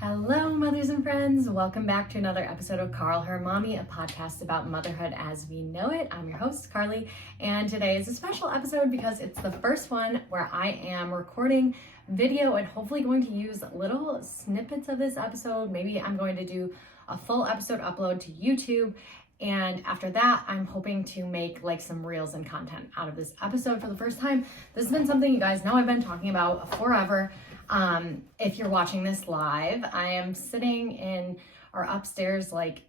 Hello, mothers and friends. Welcome back to another episode of Carl, Her Mommy, a podcast about motherhood as we know it. I'm your host, Carlie, and today is a special episode because it's the first one where I am recording video and hopefully going to use little snippets of this episode. Maybe I'm going to do a full episode upload to YouTube, and after that, I'm hoping to make like some reels and content out of this episode for the first time. This has been something you guys know I've been talking about forever. If you're watching this live, I am sitting in our upstairs like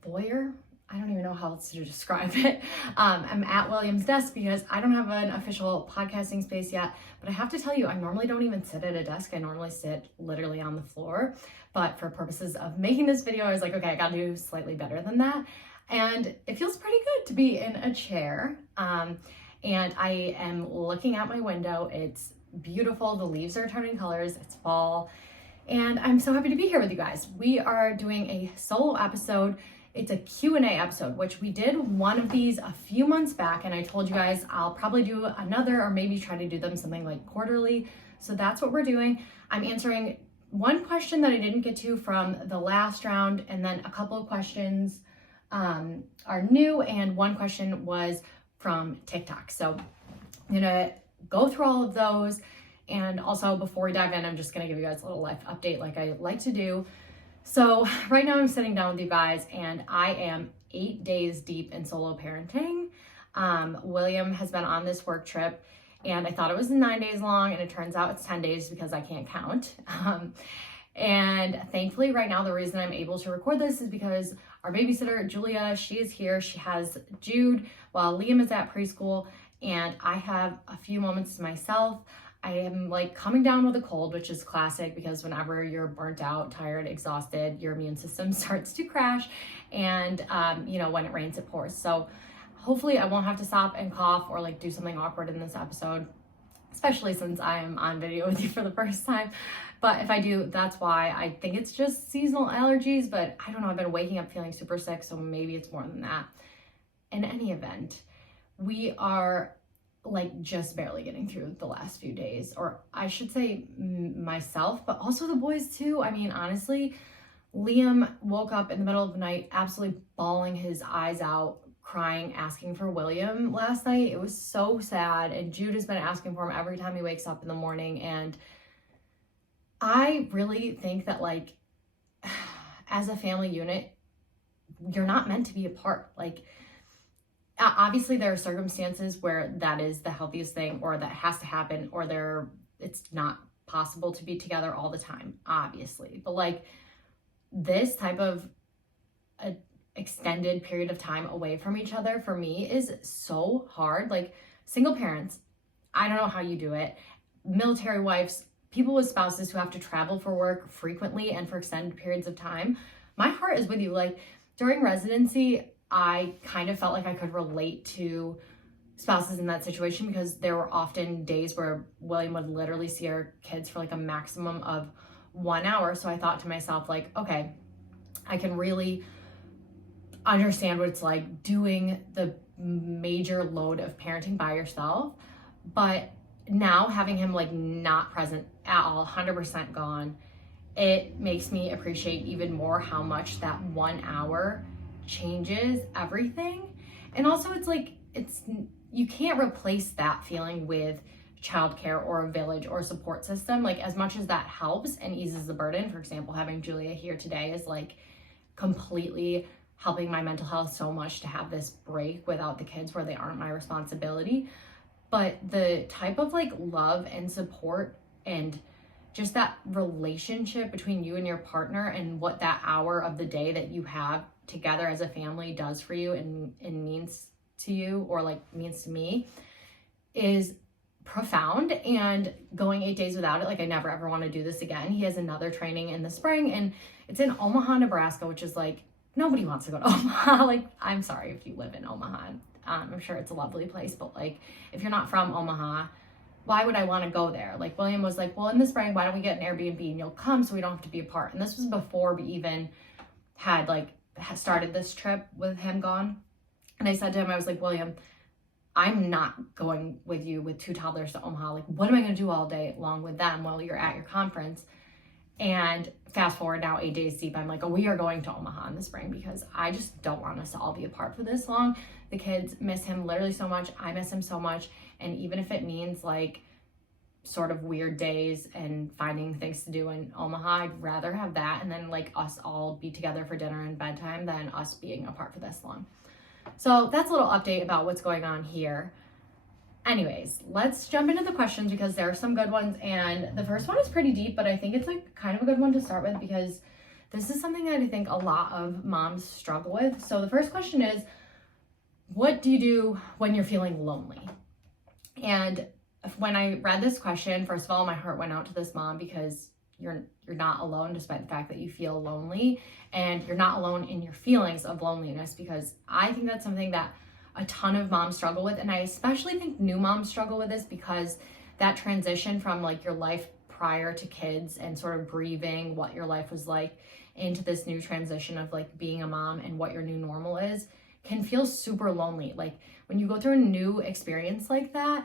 foyer. I don't even know how else to describe it. I'm at William's desk because I don't have an official podcasting space yet, but I have to tell you, I normally don't even sit at a desk. I normally sit literally on the floor, but for purposes of making this video, I was like, okay, I gotta do slightly better than that. And it feels pretty good to be in a chair. And I am looking out my window. It's beautiful. The leaves are turning colors. It's fall. And I'm so happy to be here with you guys. We are doing a solo episode. It's a Q&A episode, which we did one of these a few months back. And I told you guys I'll probably do another or maybe try to do them something like quarterly. So that's what we're doing. I'm answering one question that I didn't get to from the last round. And then a couple of questions are new. And one question was from TikTok. So I'm gonna go through all of those. And also before we dive in, I'm just gonna give you guys a little life update like I like to do. So right now I'm sitting down with you guys and I am 8 days deep in solo parenting. William has been on this work trip and I thought it was 9 days long and it turns out it's 10 days because I can't count. And thankfully right now the reason I'm able to record this is because our babysitter, Julia, she is here. She has Jude while Liam is at preschool. And I have a few moments to myself. I am like coming down with a cold, which is classic because whenever you're burnt out, tired, exhausted, your immune system starts to crash. And, when it rains, it pours. So hopefully I won't have to stop and cough or like do something awkward in this episode, especially since I am on video with you for the first time. But if I do, that's why. I think it's just seasonal allergies, but I don't know. I've been waking up feeling super sick, so maybe it's more than that. In any event, we are like just barely getting through the last few days, or I should say myself, but also the boys too. I mean, honestly, Liam woke up in the middle of the night, absolutely bawling his eyes out, crying, asking for William last night. It was so sad. And Jude has been asking for him every time he wakes up in the morning. And I really think that like, as a family unit, you're not meant to be apart. Like, obviously there are circumstances where that is the healthiest thing or that has to happen or it's not possible to be together all the time, obviously. But like this type of extended period of time away from each other for me is so hard. Like single parents, I don't know how you do it. Military wives, people with spouses who have to travel for work frequently and for extended periods of time. My heart is with you. Like during residency, I kind of felt like I could relate to spouses in that situation because there were often days where William would literally see our kids for like a maximum of 1 hour. So I thought to myself, like, okay, I can really understand what it's like doing the major load of parenting by yourself. But now having him like not present at all, 100% gone, it makes me appreciate even more how much that 1 hour changes everything. And also it's like you can't replace that feeling with childcare or a village or support system. Like as much as that helps and eases the burden, for example, having Julia here today is like completely helping my mental health so much to have this break without the kids where they aren't my responsibility. But the type of like love and support and just that relationship between you and your partner and what that hour of the day that you have together as a family does for you and means to you or like means to me is profound. And going 8 days without it, like I never ever want to do this again. He has another training in the spring and it's in Omaha, Nebraska, which is like nobody wants to go to Omaha. Like I'm sorry if you live in Omaha. I'm sure it's a lovely place, but like if you're not from Omaha, why would I want to go there? Like William was like, well, in the spring, why don't we get an Airbnb and you'll come so we don't have to be apart. And this was before we even had started this trip with him gone. And I said to him, I was like, William, I'm not going with you with 2 toddlers to Omaha. Like, what am I going to do all day long with them while you're at your conference? And fast forward now 8 days deep, I'm like, oh, we are going to Omaha in the spring because I just don't want us to all be apart for this long. The kids miss him literally so much. I miss him so much. And even if it means like sort of weird days and finding things to do in Omaha, I'd rather have that and then like us all be together for dinner and bedtime than us being apart for this long. So that's a little update about what's going on here. Anyways, let's jump into the questions because there are some good ones, and the first one is pretty deep, but I think it's like kind of a good one to start with because this is something that I think a lot of moms struggle with. So the first question is, what do you do when you're feeling lonely? And when I read this question, first of all, my heart went out to this mom because you're not alone despite the fact that you feel lonely, and you're not alone in your feelings of loneliness, because I think that's something that a ton of moms struggle with. And I especially think new moms struggle with this because that transition from like your life prior to kids and sort of grieving what your life was like into this new transition of like being a mom and what your new normal is can feel super lonely. Like when you go through a new experience like that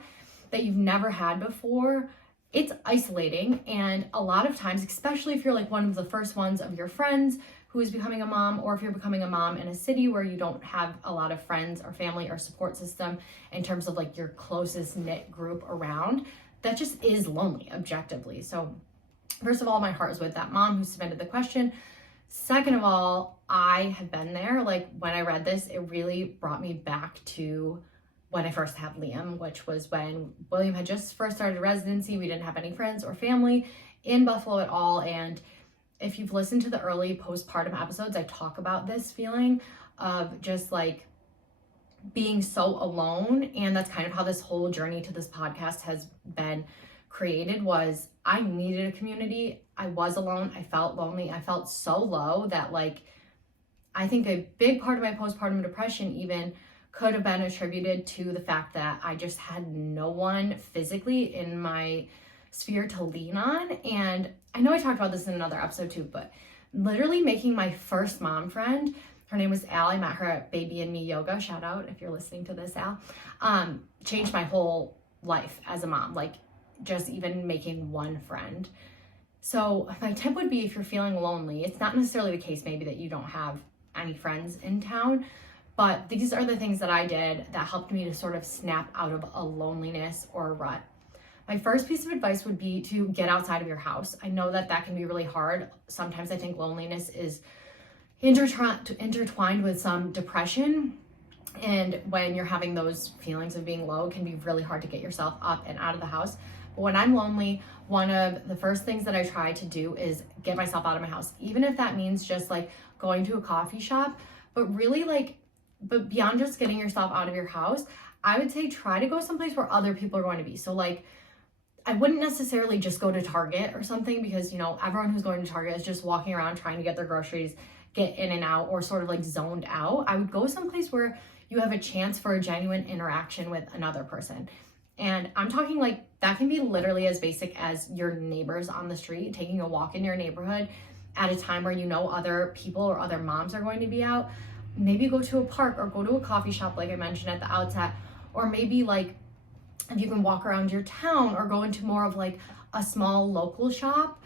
you've never had before, it's isolating. And a lot of times, especially if you're like one of the first ones of your friends who is becoming a mom, or if you're becoming a mom in a city where you don't have a lot of friends or family or support system in terms of like your closest knit group around, that just is lonely objectively. So first of all, my heart is with that mom who submitted the question. Second of all, I have been there. Like when I read this, it really brought me back to when I first had Liam, which was when William had just first started residency. We didn't have any friends or family in Buffalo at all. And if you've listened to the early postpartum episodes, I talk about this feeling of just like being so alone. And that's kind of how this whole journey to this podcast has been created. Was I needed a community. I was alone. I felt lonely. I felt so low that like, I think a big part of my postpartum depression even could have been attributed to the fact that I just had no one physically in my sphere to lean on. And I know I talked about this in another episode too, but literally making my first mom friend, her name was Al. I met her at Baby and Me Yoga. Shout out if you're listening to this, Al. Changed my whole life as a mom, like just even making one friend. So my tip would be, if you're feeling lonely, it's not necessarily the case maybe that you don't have any friends in town, but these are the things that I did that helped me to sort of snap out of a loneliness or a rut. My first piece of advice would be to get outside of your house. I know that can be really hard. Sometimes I think loneliness is intertwined with some depression. And when you're having those feelings of being low, it can be really hard to get yourself up and out of the house. But when I'm lonely, one of the first things that I try to do is get myself out of my house, even if that means just like going to a coffee shop. But beyond just getting yourself out of your house, I would say try to go someplace where other people are going to be. So like, I wouldn't necessarily just go to Target or something, because, you know, everyone who's going to Target is just walking around trying to get their groceries, get in and out, or sort of like zoned out. I would go someplace where you have a chance for a genuine interaction with another person. And I'm talking like that can be literally as basic as your neighbors on the street, taking a walk in your neighborhood at a time where you know other people or other moms are going to be out. Maybe go to a park or go to a coffee shop like I mentioned at the outset, or maybe like if you can walk around your town or go into more of like a small local shop.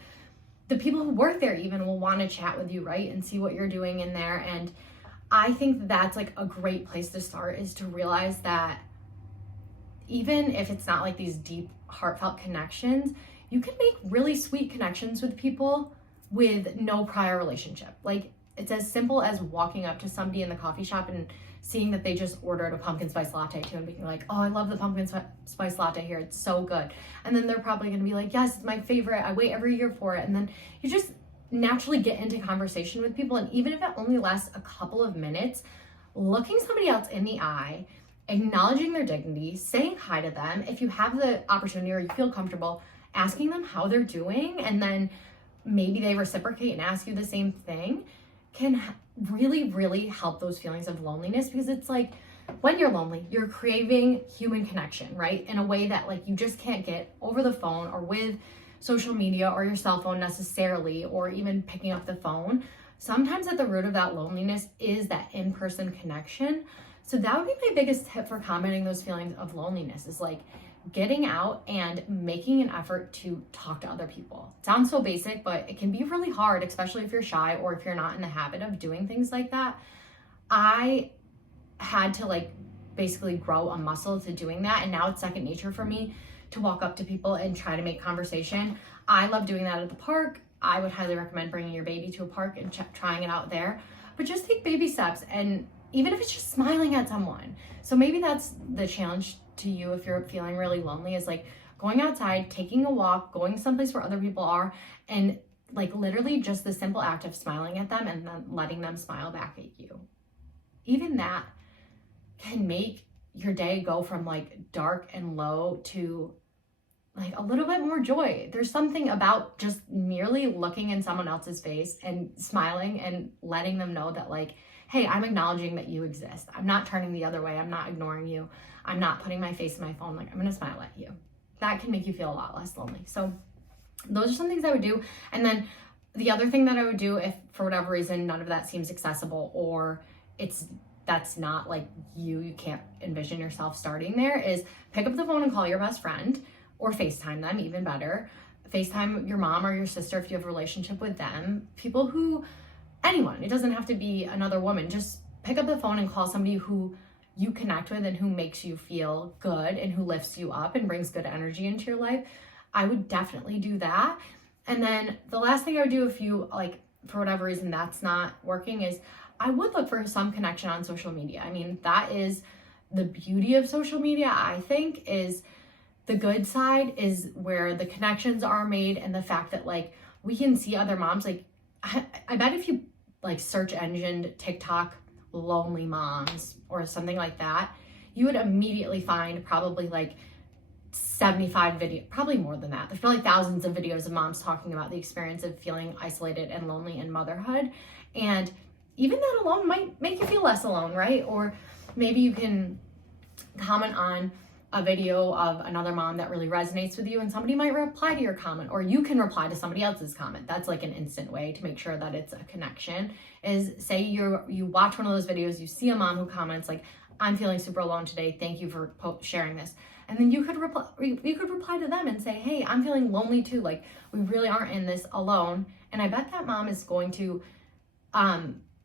The people who work there even will want to chat with you, right? And see what you're doing in there. And I think that's like a great place to start, is to realize that even if it's not like these deep, heartfelt connections, you can make really sweet connections with people with no prior relationship. Like it's as simple as walking up to somebody in the coffee shop and seeing that they just ordered a pumpkin spice latte too, and being like, oh, I love the pumpkin spice latte here. It's so good. And then they're probably going to be like, yes, it's my favorite. I wait every year for it. And then you just naturally get into conversation with people. And even if it only lasts a couple of minutes, looking somebody else in the eye, acknowledging their dignity, saying hi to them, if you have the opportunity or you feel comfortable, asking them how they're doing, and then maybe they reciprocate and ask you the same thing, can really, really help those feelings of loneliness. Because it's like, when you're lonely, you're craving human connection, right? In a way that like you just can't get over the phone or with social media or your cell phone necessarily, or even picking up the phone. Sometimes at the root of that loneliness is that in-person connection. So that would be my biggest tip for combating those feelings of loneliness, is like getting out and making an effort to talk to other people. It sounds so basic, but it can be really hard, especially if you're shy or if you're not in the habit of doing things like that. I had to like basically grow a muscle to doing that, and now it's second nature for me to walk up to people and try to make conversation. I love doing that at the park. I would highly recommend bringing your baby to a park and trying it out there, but just take baby steps, and even if it's just smiling at someone. So maybe that's the challenge to you if you're feeling really lonely, is like going outside, taking a walk, going someplace where other people are, and like literally just the simple act of smiling at them and then letting them smile back at you. Even that can make your day go from like dark and low to like a little bit more joy. There's something about just merely looking in someone else's face and smiling and letting them know that like, hey, I'm acknowledging that you exist. I'm not turning the other way. I'm not ignoring you. I'm not putting my face in my phone. Like, I'm going to smile at you. That can make you feel a lot less lonely. So those are some things I would do. And then the other thing that I would do, if for whatever reason none of that seems accessible, or that's not like you can't envision yourself starting there, is pick up the phone and call your best friend, or FaceTime them, even better. FaceTime your mom or your sister if you have a relationship with them. People who, anyone, it doesn't have to be another woman. Just pick up the phone and call somebody who you connect with and who makes you feel good and who lifts you up and brings good energy into your life. I would definitely do that. And then the last thing I would do, if you like, for whatever reason that's not working, is I would look for some connection on social media. I mean, that is the beauty of social media, I think, is the good side is where the connections are made, and the fact that like we can see other moms. Like I bet if you like search engined TikTok lonely moms or something like that, you would immediately find probably like 75 videos, probably more than that. There's probably thousands of videos of moms talking about the experience of feeling isolated and lonely in motherhood. And even that alone might make you feel less alone, right? Or maybe you can comment on a video of another mom that really resonates with you, and somebody might reply to your comment, or you can reply to somebody else's comment. That's like an instant way to make sure that it's a connection. Is say you watch one of those videos, you see a mom who comments like, I'm feeling super alone today, thank you for sharing this. And then you could reply to them and say, hey, I'm feeling lonely too. Like, we really aren't in this alone. And I bet that mom is going to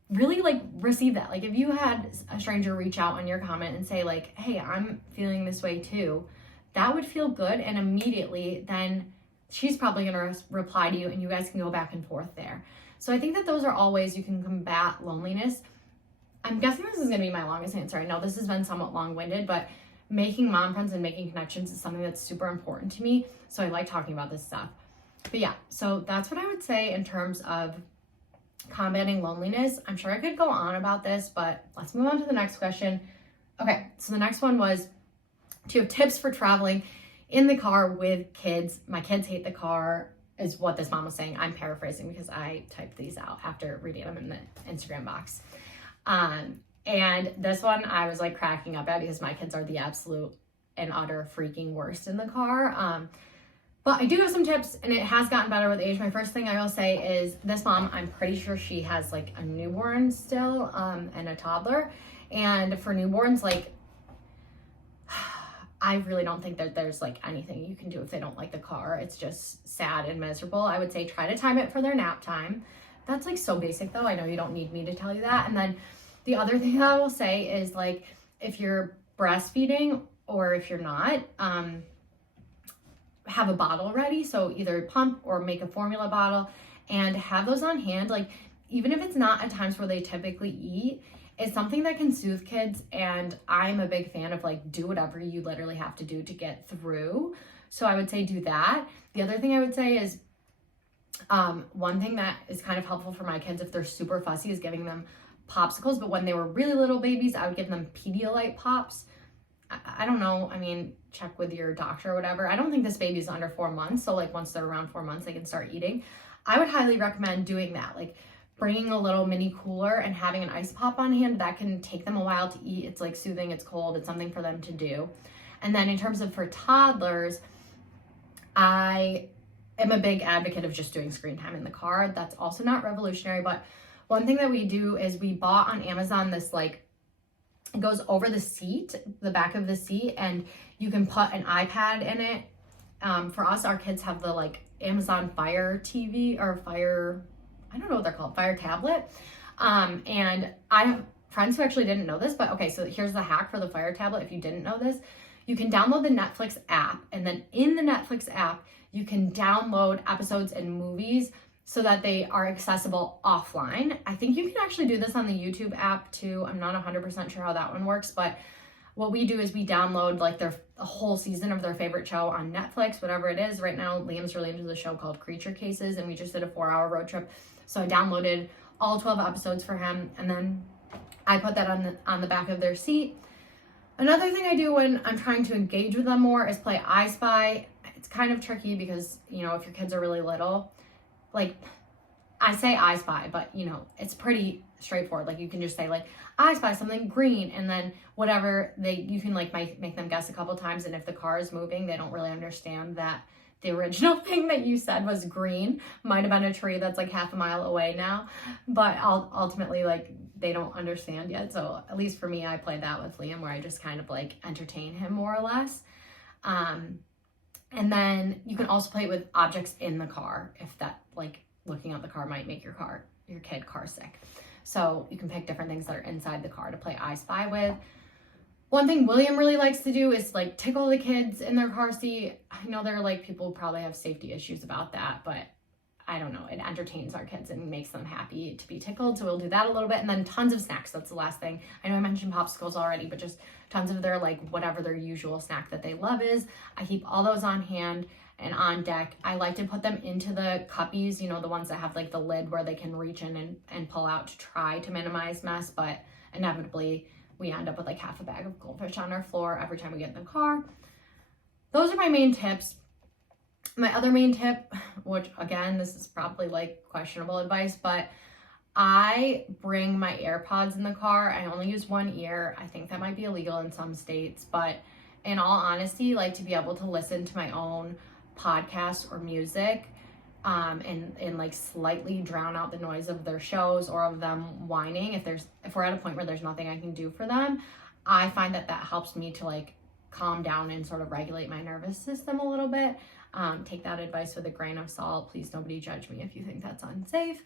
really like receive that. Like if you had a stranger reach out on your comment and say like, hey, I'm feeling this way too, that would feel good. And immediately then she's probably going to reply to you, and you guys can go back and forth there. So I think that those are all ways you can combat loneliness. I'm guessing this is going to be my longest answer. I know this has been somewhat long-winded, but making mom friends and making connections is something that's super important to me. So I like talking about this stuff. But yeah, so that's what I would say in terms of combating loneliness. I'm sure I could go on about this, but let's move on to the next question. Okay, so the next one was, do you have tips for traveling in the car with kids? My kids hate the car, is what this mom was saying. I'm paraphrasing because I typed these out after reading them in the Instagram box. And this one I was like cracking up at because my kids are the absolute and utter freaking worst in the car. But I do have some tips, and it has gotten better with age. My first thing I will say is this mom, I'm pretty sure she has like a newborn still, and a toddler. And for newborns, like, I really don't think that there's like anything you can do if they don't like the car. It's just sad and miserable. I would say try to time it for their nap time. That's like so basic though. I know you don't need me to tell you that. And then the other thing that I will say is like, if you're breastfeeding or if you're not, have a bottle ready. So either pump or make a formula bottle and have those on hand. Like, even if it's not at times where they typically eat, it's something that can soothe kids. And I'm a big fan of like, do whatever you literally have to do to get through. So I would say do that. The other thing I would say is, one thing that is kind of helpful for my kids if they're super fussy is giving them popsicles. But when they were really little babies, I would give them Pedialyte pops. I don't know. I mean, check with your doctor or whatever. I don't think this baby's under 4 months. So like once they're around 4 months, they can start eating. I would highly recommend doing that. Like bringing a little mini cooler and having an ice pop on hand. That can take them a while to eat. It's like soothing, it's cold, it's something for them to do. And then in terms of for toddlers, I am a big advocate of just doing screen time in the car. That's also not revolutionary, but one thing that we do is we bought on Amazon this like It goes over the seat, the back of the seat, and you can put an iPad in it. For us, our kids have the like Amazon Fire TV or Fire, I don't know what they're called, Fire tablet. And I have friends who actually didn't know this, but okay, so here's the hack for the Fire tablet. If you didn't know this, you can download the Netflix app, and then in the Netflix app, you can download episodes and movies so that they are accessible offline. I think you can actually do this on the YouTube app too. I'm not 100% sure how that one works, but what we do is we download like a whole season of their favorite show on Netflix, whatever it is. Right now, Liam's really into the show called Creature Cases, and we just did a 4-hour road trip. So I downloaded all 12 episodes for him, and then I put that on the back of their seat. Another thing I do when I'm trying to engage with them more is play I Spy. It's kind of tricky because, you know, if your kids are really little, like I say I Spy, but you know, it's pretty straightforward. Like you can just say like, I spy something green, and then whatever you can like make them guess a couple times. And if the car is moving, they don't really understand that the original thing that you said was green. Might have been a tree that's like half a mile away now, but ultimately like they don't understand yet. So at least for me, I play that with Liam where I just kind of like entertain him more or less. And then you can also play it with objects in the car if that like looking at the car might make your kid car sick. So you can pick different things that are inside the car to play I Spy with. One thing William really likes to do is like tickle the kids in their car seat. I know there are like people who probably have safety issues about that, but I don't know. It entertains our kids and makes them happy to be tickled. So we'll do that a little bit. And then tons of snacks. That's the last thing. I know I mentioned popsicles already, but just tons of their like whatever their usual snack that they love is. I keep all those on hand and on deck. I like to put them into the cuppies, you know, the ones that have like the lid where they can reach in and pull out to try to minimize mess. But inevitably we end up with like half a bag of goldfish on our floor every time we get in the car. Those are my main tips. My other main tip, which again, this is probably like questionable advice, but I bring my AirPods in the car. I only use one ear. I think that might be illegal in some states, but in all honesty, like to be able to listen to my own podcast or music and like slightly drown out the noise of their shows or of them whining. If we're at a point where there's nothing I can do for them, I find that helps me to like calm down and sort of regulate my nervous system a little bit. Take that advice with a grain of salt. Please nobody judge me if you think that's unsafe.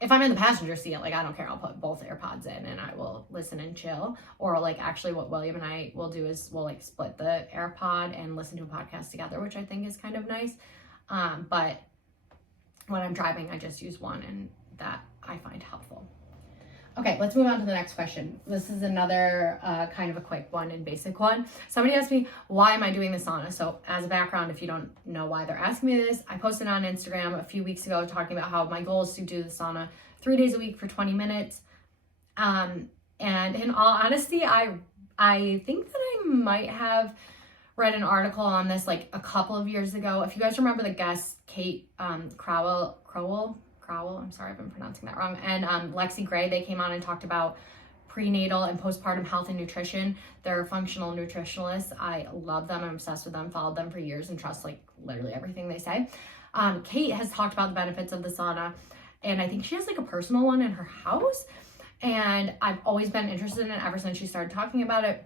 If I'm in the passenger seat, like I don't care, I'll put both AirPods in and I will listen and chill. Or like actually what William and I will do is we'll like split the AirPod and listen to a podcast together, which I think is kind of nice. But when I'm driving, I just use one, and that I find helpful. Okay, let's move on to the next question. This is another kind of a quick one and basic one. Somebody asked me, why am I doing the sauna? So as a background, if you don't know why they're asking me this, I posted on Instagram a few weeks ago talking about how my goal is to do the sauna 3 days a week for 20 minutes. And in all honesty, I think that I might have read an article on this like a couple of years ago. If you guys remember the guest, Kate Crowell, I'm sorry if I'm pronouncing that wrong, and Lexi Gray, they came on and talked about prenatal and postpartum health and nutrition. They're functional nutritionalists. I love them. I'm obsessed with them, followed them for years and trust like literally everything they say. Kate has talked about the benefits of the sauna, and I think she has like a personal one in her house, and I've always been interested in it ever since she started talking about it.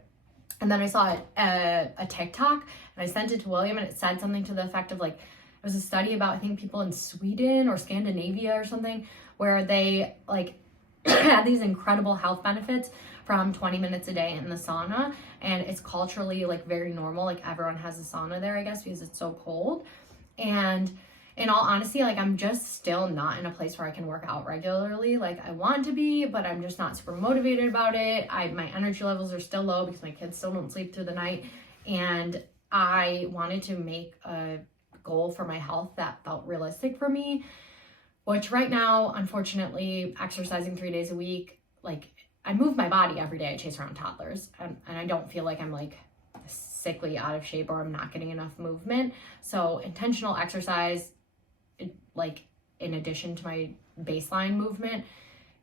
And then I saw a TikTok, and I sent it to William, and it said something to the effect of like, it was a study about, I think, people in Sweden or Scandinavia or something, where they like had these incredible health benefits from 20 minutes a day in the sauna. And it's culturally like very normal. Like everyone has a sauna there, I guess, because it's so cold. And in all honesty, like I'm just still not in a place where I can work out regularly like I want to be, but I'm just not super motivated about it. My energy levels are still low because my kids still don't sleep through the night. And I wanted to make a goal for my health that felt realistic for me, which right now, unfortunately, exercising 3 days a week, like I move my body every day. I chase around toddlers, and I don't feel like I'm like sickly out of shape or I'm not getting enough movement. So intentional exercise, like in addition to my baseline movement,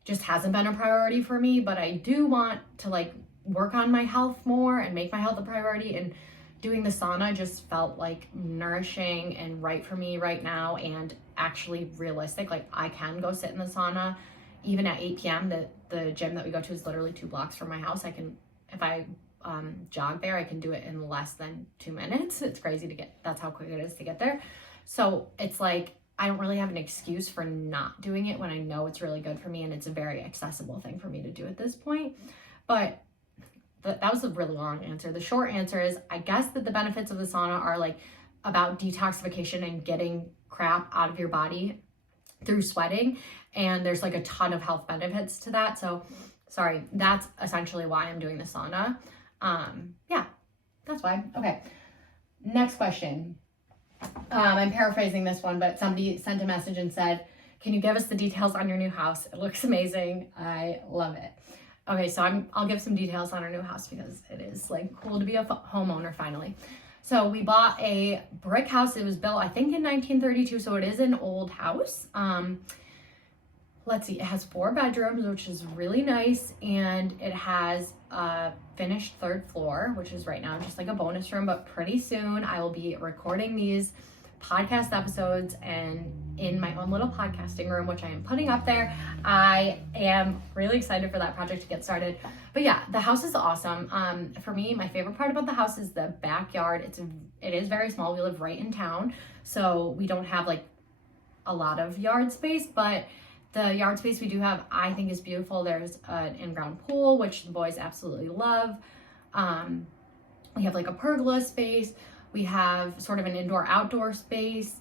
just hasn't been a priority for me. But I do want to like work on my health more and make my health a priority, and doing the sauna just felt like nourishing and right for me right now, and actually realistic. Like I can go sit in the sauna even at 8 p.m., the gym that we go to is literally 2 blocks from my house. If I jog there, I can do it in less than 2 minutes. It's crazy that's how quick it is to get there. So it's like, I don't really have an excuse for not doing it when I know it's really good for me and it's a very accessible thing for me to do at this point. But that was a really long answer. The short answer is, I guess that the benefits of the sauna are like about detoxification and getting crap out of your body through sweating. And there's like a ton of health benefits to that. So sorry, that's essentially why I'm doing the sauna. Yeah, that's why. Okay, next question. I'm paraphrasing this one, but somebody sent a message and said, can you give us the details on your new house? It looks amazing. I love it. Okay, so I'll give some details on our new house because it is like cool to be a homeowner finally. So we bought a brick house. It was built, I think, in 1932, so it is an old house. Let's see, it has 4 bedrooms, which is really nice, and it has a finished 3rd floor, which is right now just like a bonus room, but pretty soon I will be recording these podcast episodes and in my own little podcasting room, which I am putting up there. I am really excited for that project to get started. But yeah, the house is awesome. For me, my favorite part about the house is the backyard. It is very small. We live right in town, so we don't have like a lot of yard space, but the yard space we do have, I think, is beautiful. There's an in-ground pool, which the boys absolutely love. We have like a pergola space. We have sort of an indoor-outdoor space.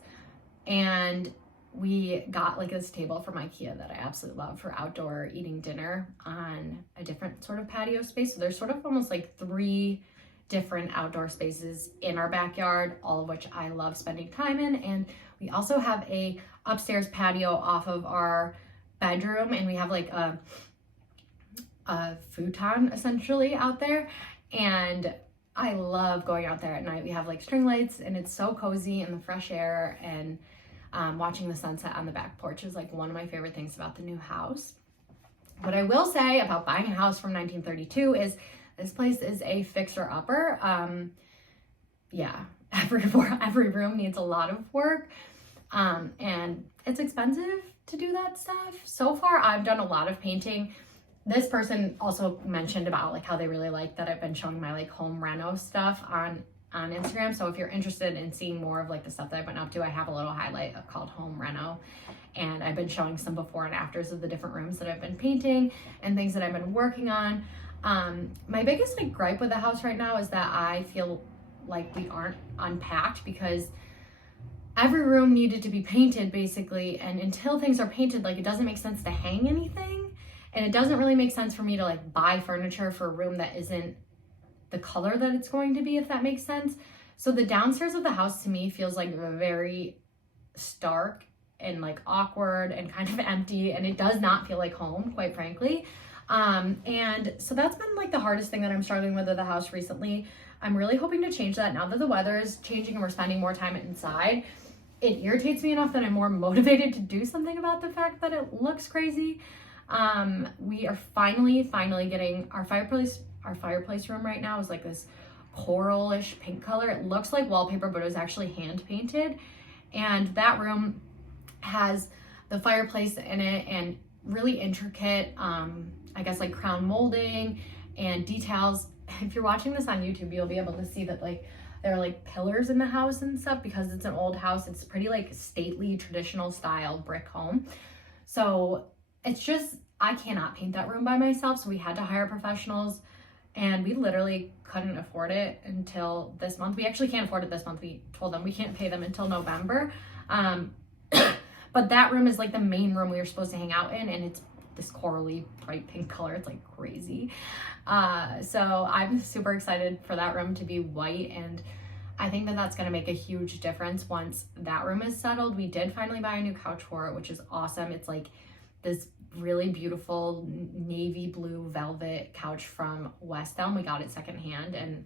And we got like this table from IKEA that I absolutely love for outdoor eating dinner on a different sort of patio space. So there's sort of almost like 3 different outdoor spaces in our backyard, all of which I love spending time in. And we also have a upstairs patio off of our bedroom, and we have like a futon essentially out there, and I love going out there at night. We have like string lights, and it's so cozy in the fresh air, and watching the sunset on the back porch is like one of my favorite things about the new house. What I will say about buying a house from 1932 is this place is a fixer-upper. Yeah, every room needs a lot of work. And it's expensive to do that stuff. So far, I've done a lot of painting. This person also mentioned about like how they really like that I've been showing my like home reno stuff on Instagram. So if you're interested in seeing more of like the stuff that I've been up to, I have a little highlight called Home Reno. And I've been showing some before and afters of the different rooms that I've been painting and things that I've been working on. My biggest like gripe with the house right now is that I feel like we aren't unpacked, because every room needed to be painted basically, and until things are painted, like it doesn't make sense to hang anything, and it doesn't really make sense for me to like buy furniture for a room that isn't the color that it's going to be, if that makes sense. So the downstairs of the house to me feels like very stark and like awkward and kind of empty, and it does not feel like home, quite frankly. And so that's been like the hardest thing that I'm struggling with the house recently. I'm really hoping to change that now that the weather is changing and we're spending more time inside. It irritates me enough that I'm more motivated to do something about the fact that it looks crazy. We are finally getting our fireplace room right now is like this coralish pink color. It looks like wallpaper, but it was actually hand painted. And that room has the fireplace in it and really intricate, I guess like crown molding and details. If you're watching this on YouTube, you'll be able to see that like there are like pillars in the house and stuff, because it's an old house. It's pretty like stately, traditional style brick home. So it's just, I cannot paint that room by myself. So we had to hire professionals, and we literally couldn't afford it until this month. We actually can't afford it this month. We told them we can't pay them until November. But that room is like the main room we were supposed to hang out in, and it's this corally bright pink color. It's like crazy. So I'm super excited for that room to be white, and I think that that's going to make a huge difference once that room is settled. We did finally buy a new couch for it, which is awesome. It's like this really beautiful navy blue velvet couch from West Elm. We got it secondhand, and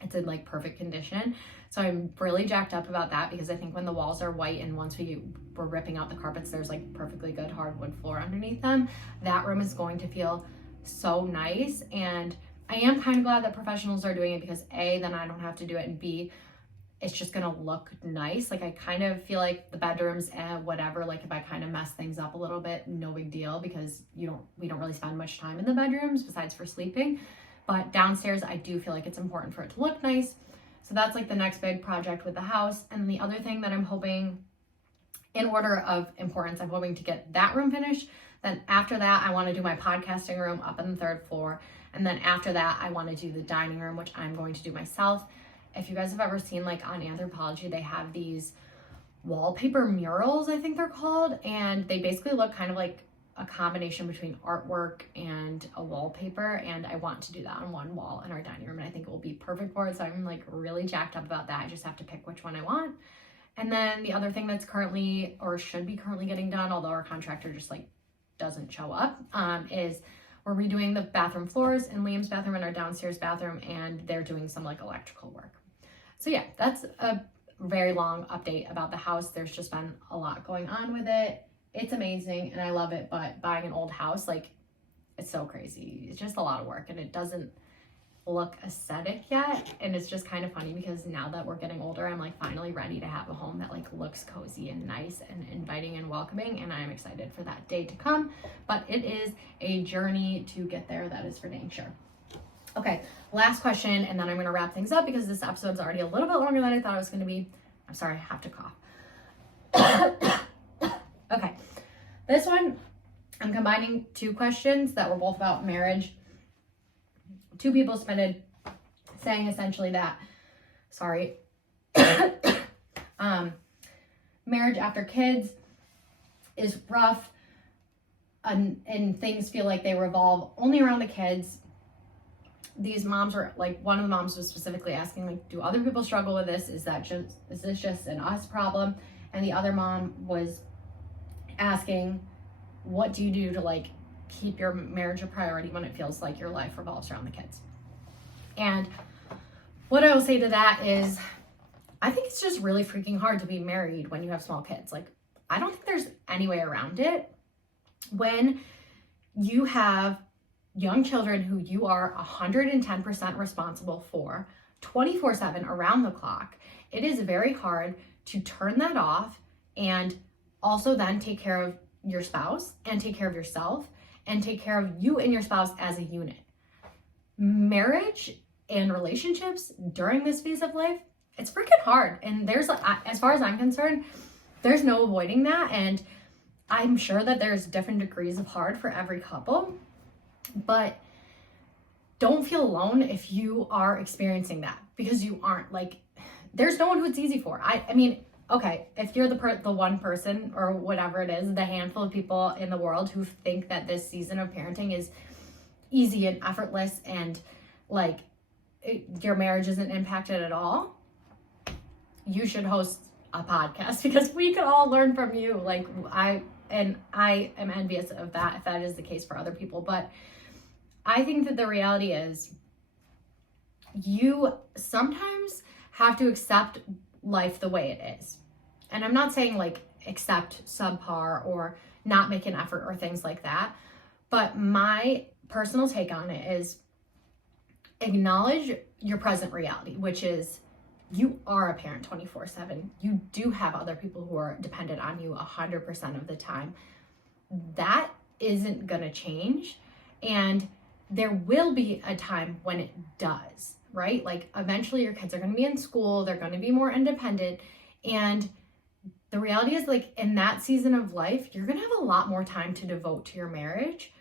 it's in like perfect condition. So I'm really jacked up about that, because I think when the walls are white and once we're ripping out the carpets, there's like perfectly good hardwood floor underneath them, that room is going to feel so nice. And I am kind of glad that professionals are doing it, because A, then I don't have to do it, and B, it's just gonna look nice. Like I kind of feel like the bedrooms and whatever, like if I kind of mess things up a little bit, no big deal, because we don't really spend much time in the bedrooms besides for sleeping. But downstairs, I do feel like it's important for it to look nice. So that's like the next big project with the house. And the other thing that I'm hoping, in order of importance, I'm hoping to get that room finished. Then after that, I want to do my podcasting room up on the 3rd floor. And then after that, I want to do the dining room, which I'm going to do myself. If you guys have ever seen, like on Anthropologie, they have these wallpaper murals, I think they're called. And they basically look kind of like a combination between artwork and a wallpaper. And I want to do that on one wall in our dining room. And I think it will be perfect for it. So I'm like really jacked up about that. I just have to pick which one I want. And then the other thing that's currently, or should be currently getting done, although our contractor just like doesn't show up, is we're redoing the bathroom floors in Liam's bathroom and our downstairs bathroom, and they're doing some like electrical work. So yeah, that's a very long update about the house. There's just been a lot going on with it. It's amazing and I love it, but buying an old house, like it's so crazy. It's just a lot of work and it doesn't look aesthetic yet. And it's just kind of funny because now that we're getting older, I'm like finally ready to have a home that like looks cozy and nice and inviting and welcoming, and I'm excited for that day to come. But it is a journey to get there, that is for dang sure. Okay, last question, and then I'm gonna wrap things up because this episode's already a little bit longer than I thought it was gonna be. I'm sorry, I have to cough. Okay, this one, I'm combining 2 questions that were both about marriage. 2 people submitted saying essentially that, marriage after kids is rough and things feel like they revolve only around the kids. These moms were like, one of the moms was specifically asking, like, do other people struggle with this? Is this just an us problem? And the other mom was asking, what do you do to like keep your marriage a priority when it feels like your life revolves around the kids? And what I will say to that is, I think it's just really freaking hard to be married when you have small kids. Like, I don't think there's any way around it. When you have young children who you are 110% responsible for 24/7 around the clock, it is very hard to turn that off and also then take care of your spouse and take care of yourself and take care of you and your spouse as a unit. Marriage and relationships during this phase of life, it's freaking hard. And there's, as far as I'm concerned, there's no avoiding that. And I'm sure that there's different degrees of hard for every couple, but don't feel alone if you are experiencing that, because you aren't. Like, there's no one who it's easy for. I mean, okay, if you're the one person or whatever it is, the handful of people in the world who think that this season of parenting is easy and effortless and like your marriage isn't impacted at all, you should host a podcast, because we could all learn from you. Like, I am envious of that if that is the case for other people. But I think that the reality is you sometimes have to accept life the way it is. And I'm not saying like accept subpar or not make an effort or things like that. But my personal take on it is acknowledge your present reality, which is you are a parent 24/7. You do have other people who are dependent on you 100% of the time. That isn't going to change. And there will be a time when it does, right? Like eventually your kids are going to be in school. They're going to be more independent. And the reality is, like, in that season of life, you're going to have a lot more time to devote to your marriage.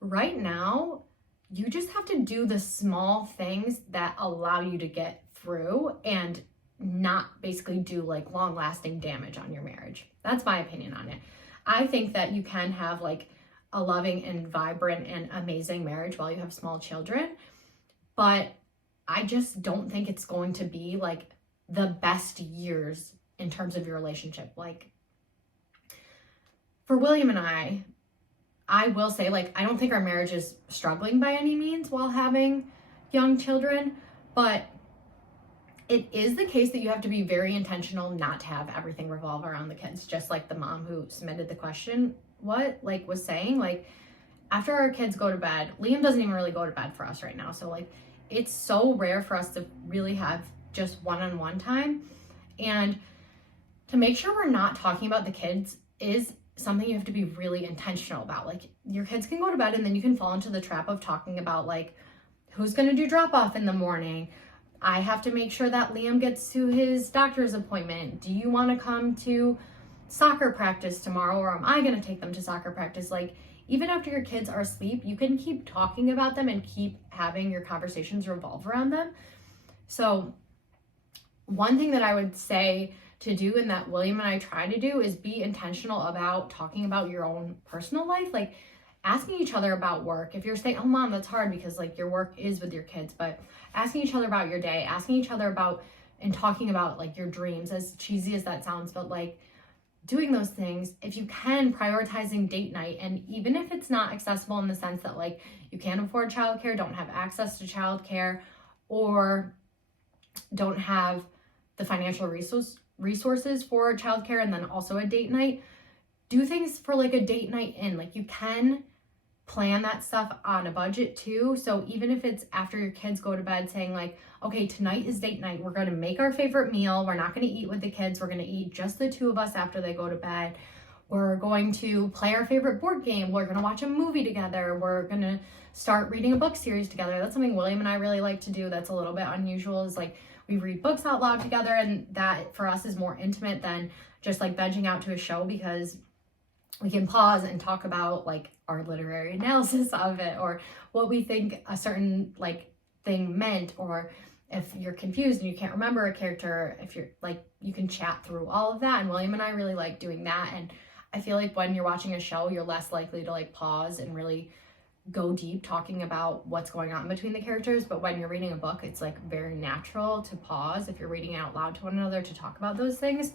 Right now, you just have to do the small things that allow you to get through and not basically do like long lasting damage on your marriage. That's my opinion on it. I think that you can have like a loving and vibrant and amazing marriage while you have small children, but I just don't think it's going to be like the best years in terms of your relationship. Like for William and I will say, like, I don't think our marriage is struggling by any means while having young children, but it is the case that you have to be very intentional not to have everything revolve around the kids. Just like the mom who submitted the question was saying, like, after our kids go to bed, Liam doesn't even really go to bed for us right now. So like, it's so rare for us to really have just one-on-one time. And to make sure we're not talking about the kids is something you have to be really intentional about. Like, your kids can go to bed and then you can fall into the trap of talking about like, who's going to do drop off in the morning? I have to make sure that Liam gets to his doctor's appointment. Do you want to come to soccer practice tomorrow, or am I going to take them to soccer practice? Like, even after your kids are asleep, you can keep talking about them and keep having your conversations revolve around them. So one thing that I would say to do, and that William and I try to do, is be intentional about talking about your own personal life. Like, asking each other about work. If you're saying, oh mom, that's hard because like your work is with your kids, but asking each other about your day, asking each other about and talking about like your dreams, as cheesy as that sounds, but like doing those things. If you can, prioritizing date night. And even if it's not accessible in the sense that like you can't afford childcare, don't have access to childcare, or don't have the financial resources for childcare and then also a date night, do things for like a date night in. Like, you can plan that stuff on a budget too. So even if it's after your kids go to bed, saying like, okay, tonight is date night. We're going to make our favorite meal. We're not going to eat with the kids. We're going to eat just the two of us after they go to bed. We're going to play our favorite board game. We're going to watch a movie together. We're going to start reading a book series together. That's something William and I really like to do. That's a little bit unusual, is like we read books out loud together. And that for us is more intimate than just like vegging out to a show, because we can pause and talk about like our literary analysis of it, or what we think a certain like thing meant, or if you're confused and you can't remember a character, if you're like, you can chat through all of that. And William and I really like doing that. And I feel like when you're watching a show, you're less likely to like pause and really go deep talking about what's going on between the characters. But when you're reading a book, it's like very natural to pause if you're reading out loud to one another to talk about those things.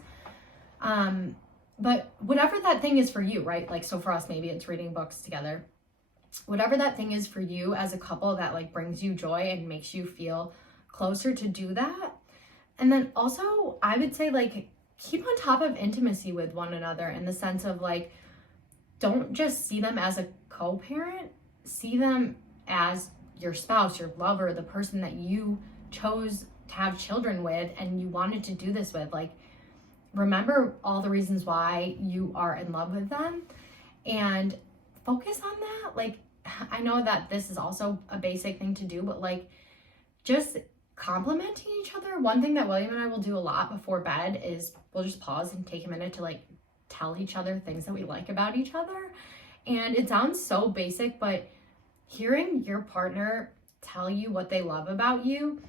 But whatever that thing is for you, right? Like, so for us, maybe it's reading books together. Whatever that thing is for you as a couple that like brings you joy and makes you feel closer, to do that. And then also, I would say like, keep on top of intimacy with one another, in the sense of like, don't just see them as a co-parent, see them as your spouse, your lover, the person that you chose to have children with and you wanted to do this with. Like, remember all the reasons why you are in love with them and focus on that. Like, I know that this is also a basic thing to do, but like, just complimenting each other. One thing that William and I will do a lot before bed is we'll just pause and take a minute to like tell each other things that we like about each other. And it sounds so basic, but hearing your partner tell you what they love about you,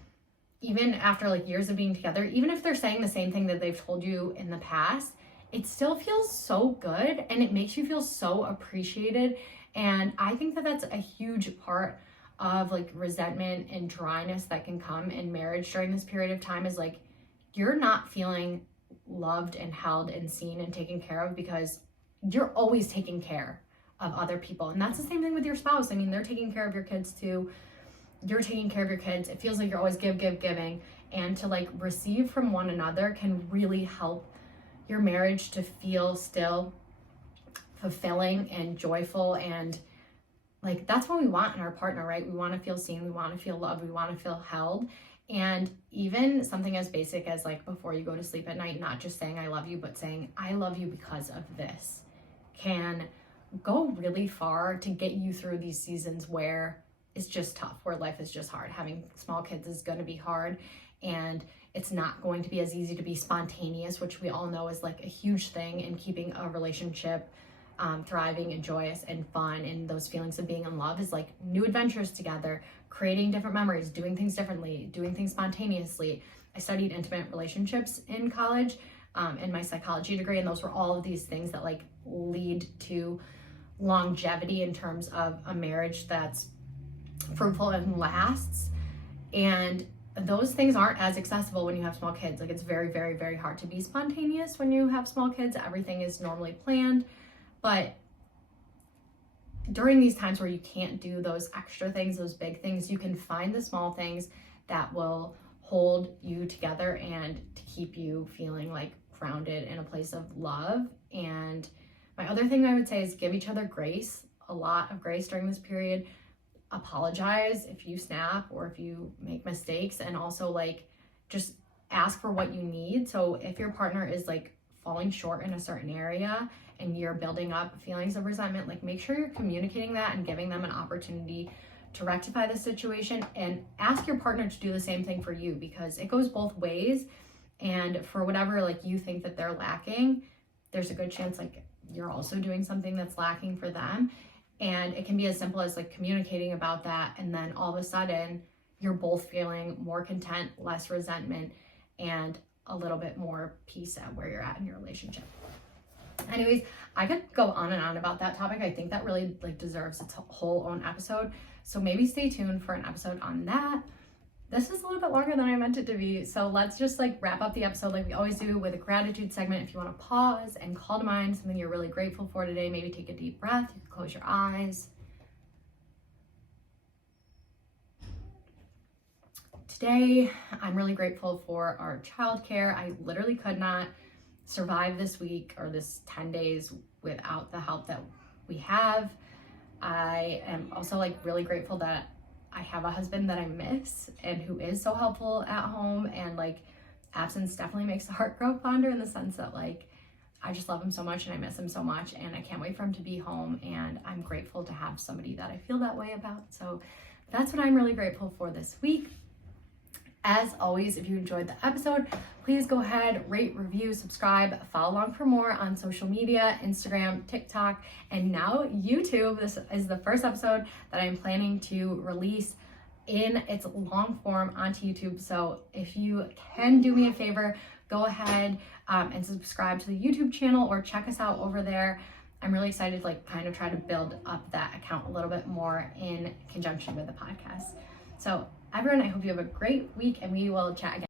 even after like years of being together, even if they're saying the same thing that they've told you in the past, it still feels so good and it makes you feel so appreciated. And I think that that's a huge part of like resentment and dryness that can come in marriage during this period of time, is like, you're not feeling loved and held and seen and taken care of because you're always taking care of other people. And that's the same thing with your spouse. I mean, they're taking care of your kids too. You're taking care of your kids. It feels like you're always giving. And to like receive from one another can really help your marriage to feel still fulfilling and joyful. And like, that's what we want in our partner, right? We want to feel seen. We want to feel loved. We want to feel held. And even something as basic as like, before you go to sleep at night, not just saying I love you, but saying I love you because of this, can go really far to get you through these seasons where it's just tough, where life is just hard. Having small kids is going to be hard, and it's not going to be as easy to be spontaneous, which we all know is like a huge thing in keeping a relationship thriving and joyous and fun. And those feelings of being in love is like new adventures together, creating different memories, doing things differently, doing things spontaneously. I studied intimate relationships in college in my psychology degree, and those were all of these things that like lead to longevity in terms of a marriage that's fruitful and lasts. And those things aren't as accessible when you have small kids. Like, it's very, very, very hard to be spontaneous when you have small kids. Everything is normally planned. But during these times where you can't do those extra things, those big things, you can find the small things that will hold you together and to keep you feeling like grounded in a place of love. And my other thing I would say is give each other grace, a lot of grace during this period. Apologize if you snap or if you make mistakes, and also like just ask for what you need. So if your partner is like falling short in a certain area and you're building up feelings of resentment, like make sure you're communicating that and giving them an opportunity to rectify the situation, and ask your partner to do the same thing for you, because it goes both ways. And for whatever like you think that they're lacking, there's a good chance like you're also doing something that's lacking for them. And it can be as simple as like communicating about that, and then all of a sudden you're both feeling more content, less resentment, and a little bit more peace at where you're at in your relationship. Anyways, I could go on and on about that topic. I think that really like deserves its whole own episode. So maybe stay tuned for an episode on that. This is a little bit longer than I meant it to be. So let's just like wrap up the episode like we always do with a gratitude segment. If you want to pause and call to mind something you're really grateful for today, maybe take a deep breath. You can close your eyes. Today, I'm really grateful for our childcare. I literally could not survive this week or this 10 days without the help that we have. I am also like really grateful that I have a husband that I miss and who is so helpful at home, and like absence definitely makes the heart grow fonder, in the sense that like I just love him so much and I miss him so much, and I can't wait for him to be home, and I'm grateful to have somebody that I feel that way about. So that's what I'm really grateful for this week. As always, if you enjoyed the episode, please go ahead, rate, review, subscribe, follow along for more on social media, Instagram, TikTok, and now YouTube. This is the first episode that I'm planning to release in its long form onto YouTube. So if you can do me a favor, go ahead and subscribe to the YouTube channel or check us out over there. I'm really excited to like kind of try to build up that account a little bit more in conjunction with the podcast. So everyone, I hope you have a great week, and we will chat again.